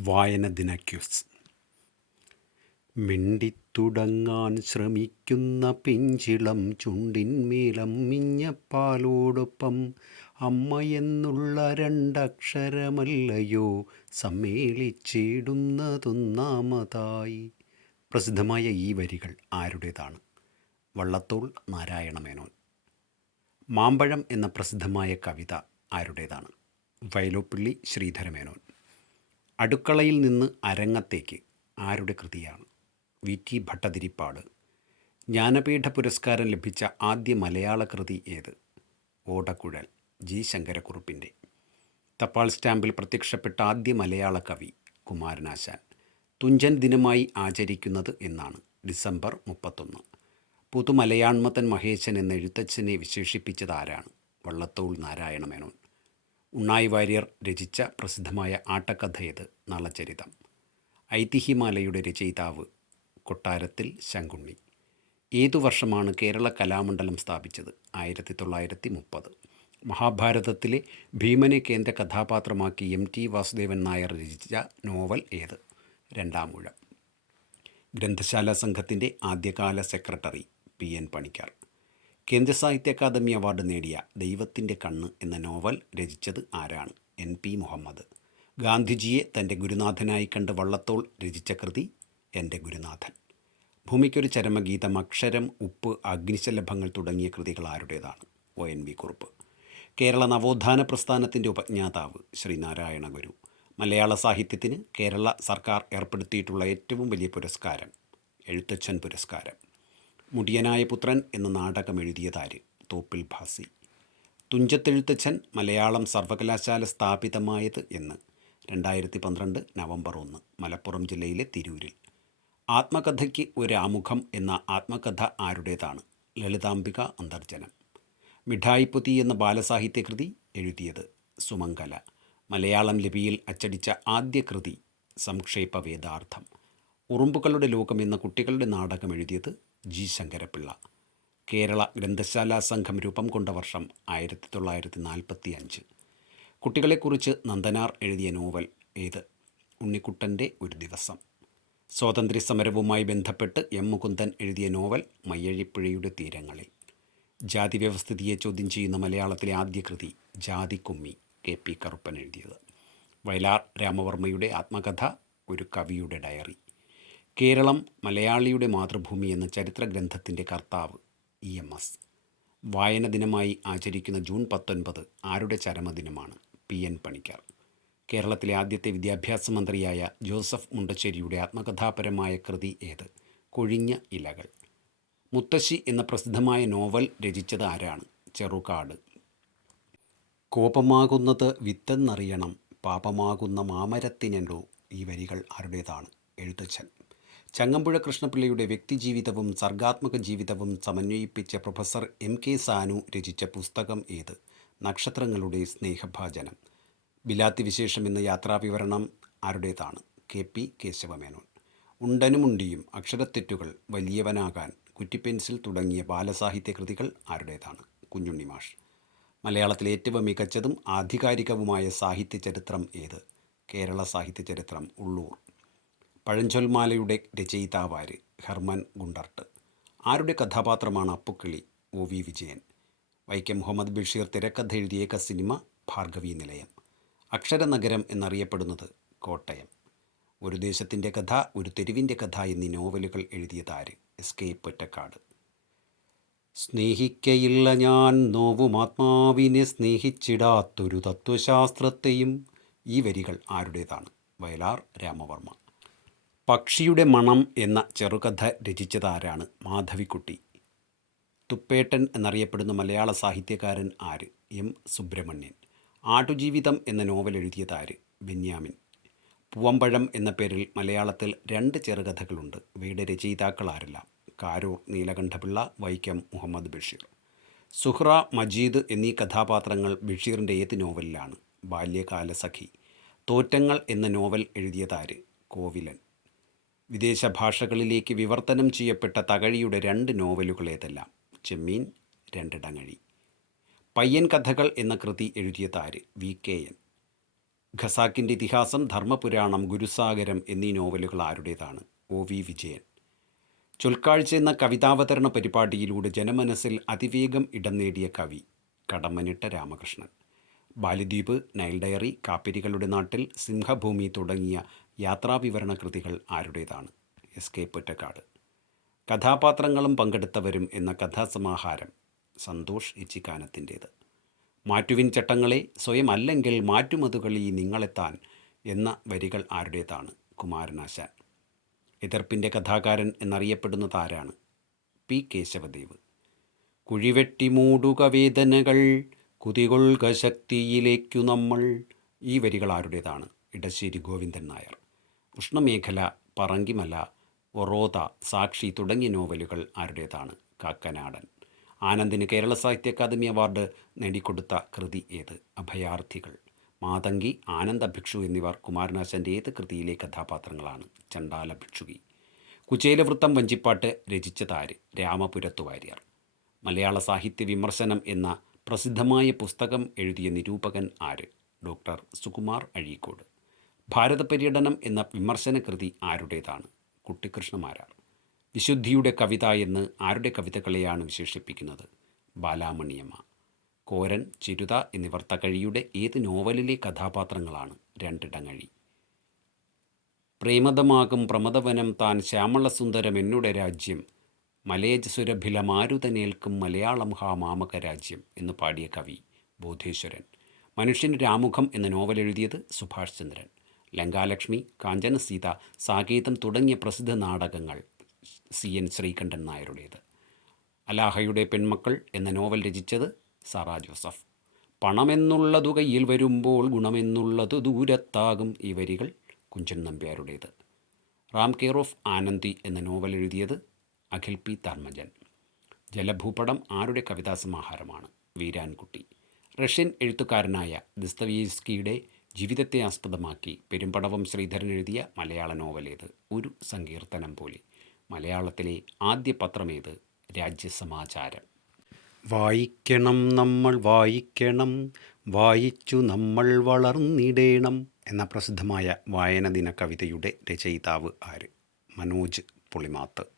വായന ദിന ക്യൂസ് മിണ്ടിത്തുടങ്ങാൻ ശ്രമിക്കുന്ന പിഞ്ചിളം ചുണ്ടിന്മേലം മിഞ്ഞപ്പാലോടൊപ്പം അമ്മയെന്നുള്ള രണ്ടക്ഷരമല്ലയോ സമ്മേളിച്ചിടുന്നതൊന്നാമതായി. പ്രസിദ്ധമായ ഈ വരികൾ ആരുടേതാണ്? വള്ളത്തോൾ നാരായണ മേനോൻ മാമ്പഴം എന്ന പ്രസിദ്ധമായ കവിത ആരുടേതാണ്? വയലോപ്പിള്ളി ശ്രീധരമേനോൻ. അടുക്കളയിൽ നിന്ന് അരങ്ങത്തേക്ക് ആരുടെ കൃതിയാണ്? വി. ടി. ഭട്ടതിരിപ്പാട്. ജ്ഞാനപീഠ പുരസ്കാരം ലഭിച്ച ആദ്യ മലയാള കൃതി ഏത്? ഓടക്കുഴൽ ജി. ശങ്കരക്കുറുപ്പിന്റെ തപാൽ സ്റ്റാമ്പിൽ പ്രത്യക്ഷപ്പെട്ട ആദ്യ മലയാള കവി കുമാരനാശാൻ. തുഞ്ചൻ ദിനമായി ആചരിക്കുന്നത് എന്നാണ് ഡിസംബർ മുപ്പത്തൊന്ന്. പുതുമലയാൺമത്തൻ മഹേശൻ എന്ന എഴുത്തച്ഛനെ വിശേഷിപ്പിച്ചത് ആരാണ്? വള്ളത്തോൾ നാരായണ മേനോൻ. ഉണ്ണായി വാര്യർ രചിച്ച പ്രസിദ്ധമായ ആട്ടക്കഥയത് നളചരിതം ഐതിഹ്യമാലയുടെ രചയിതാവ് കൊട്ടാരത്തിൽ ശങ്കുണ്ണി. ഏതു വർഷമാണ് കേരള കലാമണ്ഡലം സ്ഥാപിച്ചത്? ആയിരത്തി തൊള്ളായിരത്തി മുപ്പത് മഹാഭാരതത്തിലെ ഭീമനെ കേന്ദ്ര കഥാപാത്രമാക്കി എം ടി വാസുദേവൻ നായർ രചിച്ച നോവൽ ഏത്? രണ്ടാമൂഴം ഗ്രന്ഥശാല സംഘത്തിന്റെ ആദ്യകാല സെക്രട്ടറി പി എൻ പണിക്കർ. കേന്ദ്ര സാഹിത്യ അക്കാദമി അവാർഡ് നേടിയ ദൈവത്തിന്റെ കണ്ണ് എന്ന നോവൽ രചിച്ചത് ആരാണ്? N P Muhammad. ഗാന്ധിജിയെ തന്റെ ഗുരുനാഥനായി കണ്ട് വള്ളത്തോൾ രചിച്ച കൃതി എന്റെ ഗുരുനാഥൻ. ഭൂമിക്കൊരു ചരമഗീതം അക്ഷരം ഉപ്പ് അഗ്നിശലഭങ്ങൾ തുടങ്ങിയ കൃതികൾ ആരുടേതാണ്? O. N. V. Kurup. Kerala നവോത്ഥാന പ്രസ്ഥാനത്തിന്റെ ഉപജ്ഞാതാവ് ശ്രീ നാരായണ ഗുരു. മലയാള സാഹിത്യത്തിന് കേരള സർക്കാർ ഏർപ്പെടുത്തിയിട്ടുള്ള ഏറ്റവും വലിയ പുരസ്കാരം എഴുത്തച്ഛൻ പുരസ്കാരം. മുടിയനായ പുത്രൻ എന്ന നാടകം എഴുതിയതാര് തോപ്പിൽ ഭാസി. തുഞ്ചത്തെഴുത്തച്ഛൻ മലയാളം സർവകലാശാല സ്ഥാപിതമായത് എന്ന് രണ്ടായിരത്തി പന്ത്രണ്ട് നവംബർ ഒന്ന് മലപ്പുറം ജില്ലയിലെ തിരൂരിൽ. ആത്മകഥയ്ക്ക് ഒരു ആമുഖം എന്ന ആത്മകഥ ആരുടേതാണ്? ലളിതാംബിക അന്തർജനം. മിഠായിപ്പൊതി എന്ന ബാലസാഹിത്യകൃതി എഴുതിയത് സുമംഗല. മലയാളം ലിപിയിൽ അച്ചടിച്ച ആദ്യ കൃതി സംക്ഷേപ വേദാർത്ഥം ഉറുമ്പുകളുടെ ലോകം എന്ന കുട്ടികളുടെ നാടകം എഴുതിയത് ജി ശങ്കരപ്പിള്ള. കേരള ഗ്രന്ഥശാലാ സംഘം രൂപം കൊണ്ട വർഷം ആയിരത്തി തൊള്ളായിരത്തി നാൽപ്പത്തി അഞ്ച് കുട്ടികളെക്കുറിച്ച് നന്ദനാർ എഴുതിയ നോവൽ ഏത്? ഉണ്ണിക്കുട്ടന്റെ ഒരു ദിവസം. സ്വാതന്ത്ര്യ സമരവുമായി ബന്ധപ്പെട്ട് എം. മുകുന്ദൻ എഴുതിയ നോവൽ മയ്യഴിപ്പുഴയുടെ തീരങ്ങളിൽ. ജാതി വ്യവസ്ഥിതിയെ ചോദ്യം ചെയ്യുന്ന മലയാളത്തിലെ ആദ്യ കൃതി ജാതിക്കുമ്മി കെ പി കറുപ്പൻ എഴുതിയത്. വയലാർ രാമവർമ്മയുടെ ആത്മകഥ ഒരു കവിയുടെ ഡയറി. കേരളം മലയാളിയുടെ മാതൃഭൂമി എന്ന ചരിത്ര ഗ്രന്ഥത്തിന്റെ കർത്താവ് ഇ എം എസ്. വായന ദിനമായി ആചരിക്കുന്ന ജൂൺ പത്തൊൻപത് ആരുടെ ചരമദിനമാണ്? P N Panicker. കേരളത്തിലെ ആദ്യത്തെ വിദ്യാഭ്യാസ മന്ത്രിയായ ജോസഫ് മുണ്ടശ്ശേരിയുടെ ആത്മകഥാപരമായ കൃതി ഏത്? കൊഴിഞ്ഞ ഇലകൾ. മുത്തശ്ശി എന്ന പ്രസിദ്ധമായ നോവൽ രചിച്ചത് ആരാണ്? ചെറുകാട്. കോപമാകുന്നത് വിത്തെന്നറിയണം പാപമാകുന്ന മാമരത്തിനല്ലോ ഈ വരികൾ ആരുടേതാണ്? എഴുത്തച്ഛൻ. ചങ്ങമ്പുഴ കൃഷ്ണപിള്ളയുടെ വ്യക്തിജീവിതവും സർഗാത്മക ജീവിതവും സമന്വയിപ്പിച്ച പ്രൊഫസർ എം കെ സാനു രചിച്ച പുസ്തകം ഏത്? നക്ഷത്രങ്ങളുടെ സ്നേഹഭാജനം. ബിലാത്തി വിശേഷം എന്ന യാത്രാവിവരണം ആരുടേതാണ്? K P Kesavamenon. ഉണ്ടനുമുണ്ടിയും അക്ഷരത്തെറ്റുകൾ വലിയവനാകാൻ കുറ്റിപ്പെൻസിൽ തുടങ്ങിയ ബാലസാഹിത്യ കൃതികൾ ആരുടേതാണ്? കുഞ്ഞുണ്ണി മാഷ്. മലയാളത്തിലെ ഏറ്റവും മികച്ചതും ആധികാരികവുമായ സാഹിത്യ ചരിത്രം ഏത്? കേരള സാഹിത്യ ചരിത്രം ഉള്ളൂർ. പഴഞ്ചൊൽമാലയുടെ രചയിതാവാര് ഹെർമൻ ഗുണ്ടർട്ട്. ആരുടെ കഥാപാത്രമാണ് അപ്പുക്കിളി ഒ വി വിജയൻ? വൈക്കം മുഹമ്മദ് ബഷീർ തിരക്കഥ എഴുതിയേക്ക സിനിമ ഭാർഗവി നിലയം. അക്ഷരനഗരം എന്നറിയപ്പെടുന്നത് കോട്ടയം. ഒരു ദേശത്തിന്റെ കഥ ഒരു തെരുവിന്റെ കഥ എന്നീ നോവലുകൾ എഴുതിയതാര് എസ് കെ പൊറ്റക്കാട്. സ്നേഹിക്കയില്ല ഞാൻ നോവും ആത്മാവിനെ സ്നേഹിച്ചിടാത്തൊരു തത്വശാസ്ത്രത്തെയും ഈ വരികൾ ആരുടേതാണ്? വയലാർ രാമവർമ്മ. പക്ഷിയുടെ മണം എന്ന ചെറുകഥ രചിച്ചതാരാണ് മാധവിക്കുട്ടി? തുപ്പേട്ടൻ എന്നറിയപ്പെടുന്ന മലയാള സാഹിത്യകാരൻ ആര്? എം. സുബ്രഹ്മണ്യൻ. ആടുജീവിതം എന്ന നോവൽ എഴുതിയതാര് ബെന്യാമിൻ. പൂവമ്പഴം എന്ന പേരിൽ മലയാളത്തിൽ രണ്ട് ചെറുകഥകളുണ്ട്. ഇവയുടെ രചയിതാക്കൾ ആരെല്ലാം? കാരൂർ നീലകണ്ഠപിള്ള വൈക്കം മുഹമ്മദ് ബഷീർ. സുഹ്ര മജീദ് എന്നീ കഥാപാത്രങ്ങൾ ബഷീറിന്റെ ഏത് നോവലിലാണ്? ബാല്യകാല സഖി തോറ്റങ്ങൾ എന്ന നോവൽ എഴുതിയതാര് കോവിലൻ. വിദേശ ഭാഷകളിലേക്ക് വിവർത്തനം ചെയ്യപ്പെട്ട തകഴിയുടെ രണ്ട് നോവലുകൾ ഏതെല്ലാം ചെമ്മീൻ രണ്ടിടങ്ങഴി. പയ്യൻ കഥകൾ എന്ന കൃതി എഴുതിയ താര് വി. കെ. എൻ. ഖസാക്കിന്റെ ഇതിഹാസം ധർമ്മപുരാണം ഗുരുസാഗരം എന്നീ നോവലുകൾ ആരുടേതാണ്? ഒ. വി. വിജയൻ. ചൊൽക്കാഴ്ച എന്ന കവിതാവതരണ പരിപാടിയിലൂടെ ജനമനസ്സിൽ അതിവേഗം ഇടം നേടിയ കവി കടമ്മനിട്ട രാമകൃഷ്ണൻ. ബാലിദ്വീപ് നൈൽ ഡയറി കാപ്പിരികളുടെ നാട്ടിൽ സിംഹഭൂമി തുടങ്ങിയ യാത്രാവിവരണ കൃതികൾ ആരുടേതാണ്? S K Pottekkatt. കഥാപാത്രങ്ങളും പങ്കെടുത്തവരും എന്ന കഥാസമാഹാരം സന്തോഷ് ഇച്ചിക്കാനത്തിന്റേത്. മാറ്റുവിൻ ചട്ടങ്ങളെ സ്വയം അല്ലെങ്കിൽ മാറ്റുമതുകളി നിങ്ങളെത്താൻ എന്ന വരികൾ ആരുടേതാണ്? കുമാരനാശാൻ. എതിർപ്പിന്റെ കഥാകാരൻ എന്നറിയപ്പെടുന്ന താരാണ് പി കേശവദേവ്. കുഴിവെട്ടി മൂടുക വേദനകൾ കുതികൊൾക ശക്തിയിലേക്കു നമ്മൾ ഈ വരികൾ ആരുടേതാണ്? ഇടശ്ശേരി ഗോവിന്ദൻ നായർ. ഉഷ്ണമേഖല പറങ്കിമല ഒറോത സാക്ഷി തുടങ്ങിയ നോവലുകൾ ആരുടേതാണ്? കാക്കനാടൻ. ആനന്ദിന് കേരള സാഹിത്യ അക്കാദമി അവാർഡ് നേടിക്കൊടുത്ത കൃതി ഏത്? അഭയാർത്ഥികൾ. മാതങ്കി ആനന്ദ ഭിക്ഷു എന്നിവർ കുമാരനാശന്റെ ഏത് കൃതിയിലെ കഥാപാത്രങ്ങളാണ്? ചണ്ടാല ഭിക്ഷുകി. കുചേലവൃത്തം വഞ്ചിപ്പാട്ട് രചിച്ചതാര്? രാമപുരത്തു വാര്യർ. മലയാള സാഹിത്യ വിമർശനം എന്ന പ്രസിദ്ധമായ പുസ്തകം എഴുതിയ നിരൂപകൻ ആര്? ഡോക്ടർ സുകുമാർ അഴീക്കോട്. ഭാരത പര്യടനം എന്ന വിമർശന കൃതി ആരുടേതാണ്? കുട്ടിക്കൃഷ്ണമാരാർ വിശുദ്ധിയുടെ കവിത എന്ന് ആരുടെ കവിതകളെയാണ് വിശേഷിപ്പിക്കുന്നത്? ബാലാമണിയമ്മ. കോരൻ ചിരുത എന്നിവർ തകഴിയുടെ ഏത് നോവലിലെ കഥാപാത്രങ്ങളാണ് രണ്ടിടങ്ങഴി? പ്രേമതമാകും പ്രമദവനം താൻ ശ്യാമളസുന്ദരം എന്നുടെ രാജ്യം മലയജ സുരഭില മാരുതനേൽക്കും മലയാളം ഹാ മാമക രാജ്യം എന്ന് പാടിയ കവി ബോധേശ്വരൻ. മനുഷ്യൻ രാമുഖം എന്ന നോവൽ എഴുതിയത് സുഭാഷ് ചന്ദ്രൻ. ലങ്കാലക്ഷ്മി കാഞ്ചനസീത സാകേതം തുടങ്ങിയ പ്രസിദ്ധ നാടകങ്ങൾ സി എൻ ശ്രീകണ്ഠൻ നായരുടേത്. അലാഹയുടെ പെൺമക്കൾ എന്ന നോവൽ രചിച്ചത് സാറാ ജോസഫ്. പണമെന്നുള്ളതു കയ്യിൽ വരുമ്പോൾ ഗുണമെന്നുള്ളത് ദൂരത്താകും ഈ വരികൾ കുഞ്ചൻ നമ്പ്യാരുടേത്. റാം കെയർ ഓഫ് ആനന്ദി എന്ന നോവൽ എഴുതിയത് അഖിൽ പി. ധർമ്മജൻ. ജലഭൂപടം ആരുടെ കവിതാസമാഹാരമാണ്? വീരാൻകുട്ടി. റഷ്യൻ എഴുത്തുകാരനായ ദിസ്തവീസ്കിയുടെ ജീവിതത്തെ ആസ്പദമാക്കി പെരുമ്പടവം ശ്രീധരൻ എഴുതിയ മലയാള നോവലേത് ഒരു സങ്കീർത്തനം പോലെ. മലയാളത്തിലെ ആദ്യ പത്രമേത് രാജ്യസമാചാരം. വായിക്കണം നമ്മൾ വായിക്കണം വായിച്ചു നമ്മൾ വളർന്നിടേണം എന്ന പ്രസിദ്ധമായ വായന ദിന കവിതയുടെ രചയിതാവ് ആര്? മനോജ് പുളിമാത്ത്.